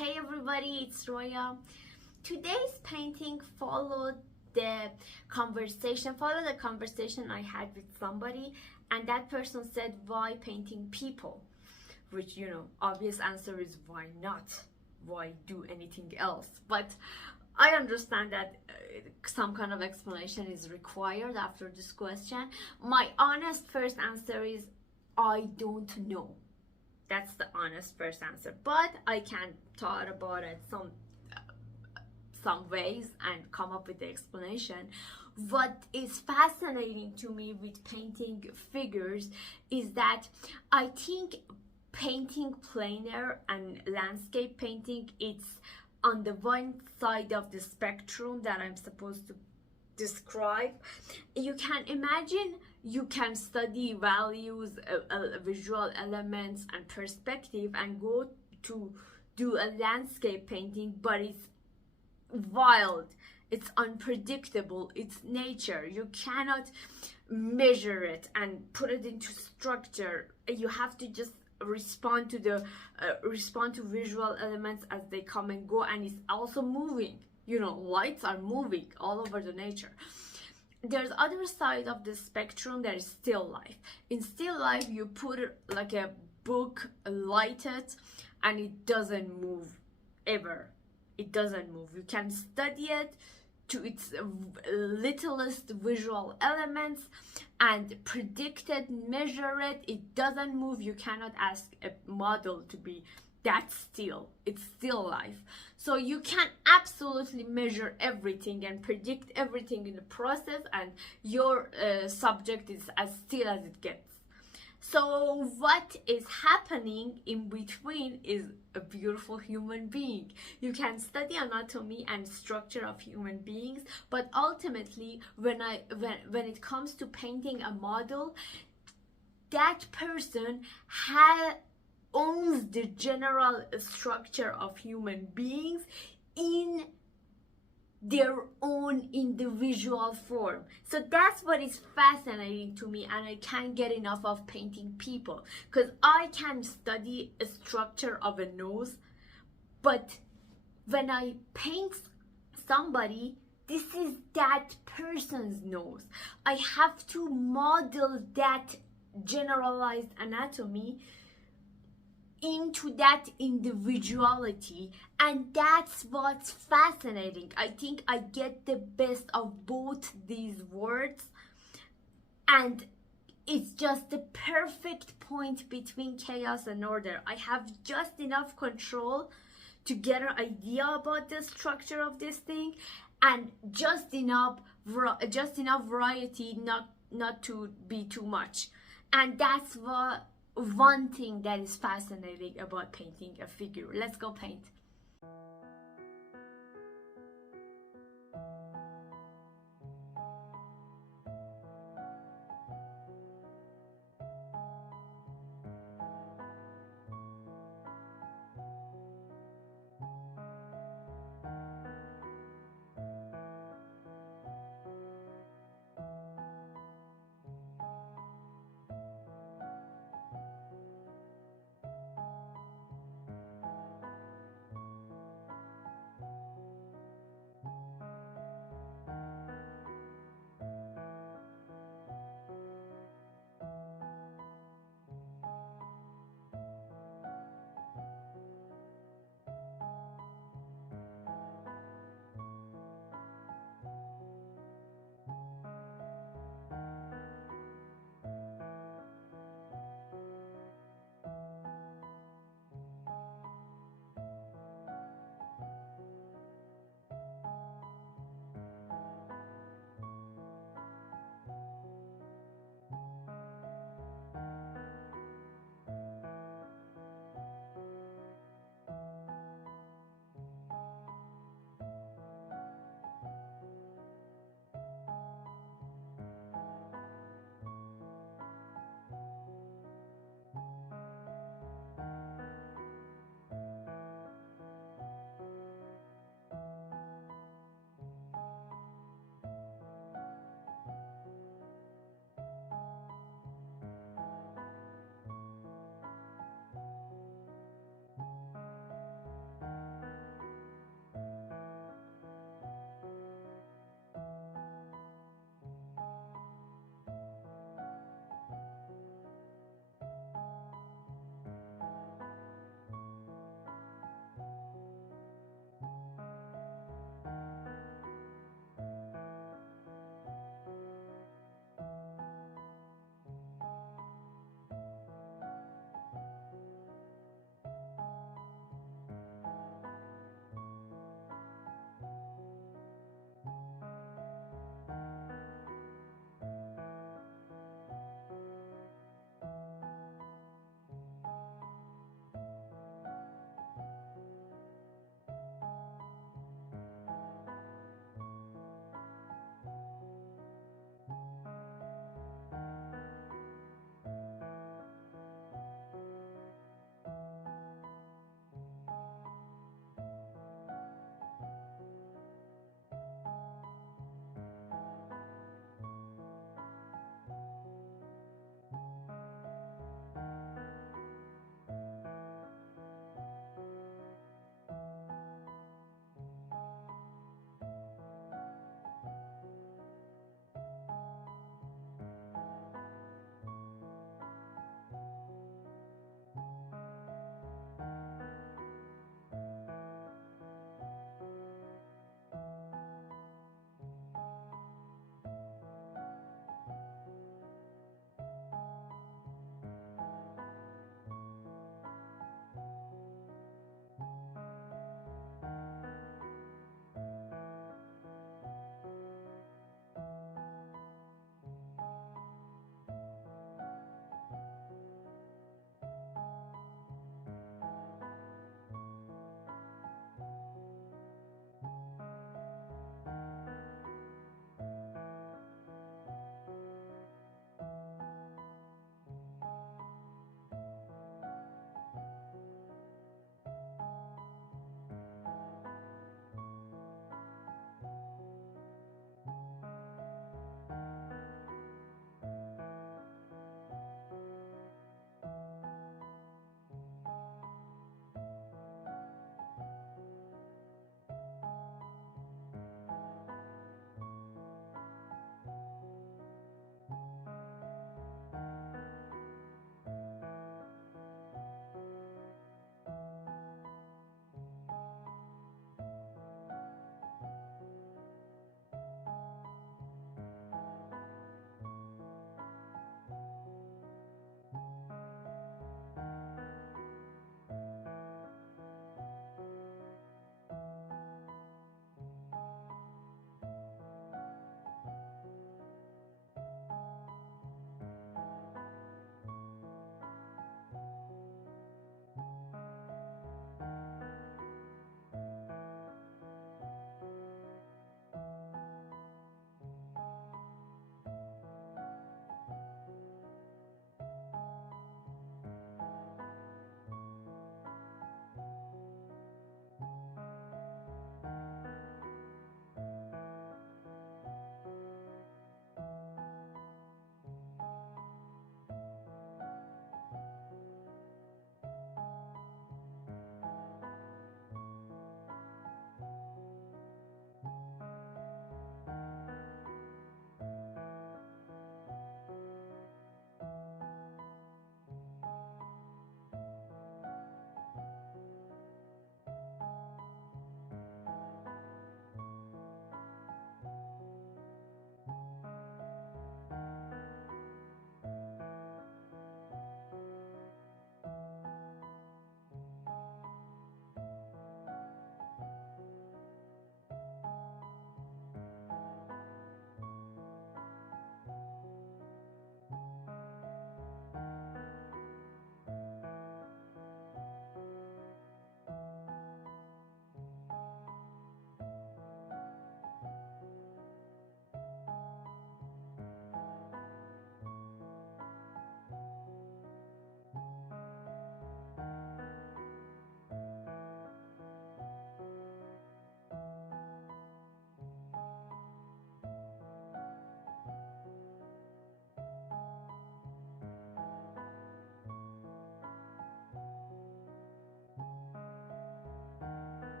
Hey everybody, it's Roya. Today's painting followed the conversation I had with somebody, and that person said, why painting people? Which, obvious answer is why not? Why do anything else? But I understand that some kind of explanation is required after this question. My honest first answer is I don't know. That's the honest first answer, but I can talk about it some ways and come up with the explanation. What is fascinating to me with painting figures is that I think painting plein and landscape painting, it's on the one side of the spectrum that I'm supposed to describe. You can imagine you can study values, visual elements and perspective and go to do a landscape painting, but it's wild, it's unpredictable, it's nature. You cannot measure it and put it into structure. You have to just respond to visual elements as they come and go, and it's also moving. Lights are moving all over the nature. There's other side of the spectrum that is still life. In still life, you put it like a book, light it, and it doesn't move ever. It doesn't move. You can study it to its littlest visual elements and predict it, measure it. It doesn't move. You cannot ask a model to be that still. It's still life. So you can absolutely measure everything and predict everything in the process, and your subject is as still as it gets. So what is happening in between is a beautiful human being. You can study anatomy and structure of human beings, but ultimately when it comes to painting a model, that person owns the general structure of human beings in their own individual form. So that's what is fascinating to me, and I can't get enough of painting people, because I can study a structure of a nose, but when I paint somebody, this is that person's nose. I have to model that generalized anatomy into that individuality, and that's what's fascinating. I think I get the best of both these words, and it's just the perfect point between chaos and order. I have just enough control to get an idea about the structure of this thing, and just enough variety not to be too much. And that's one thing that is fascinating about painting a figure. Let's go paint.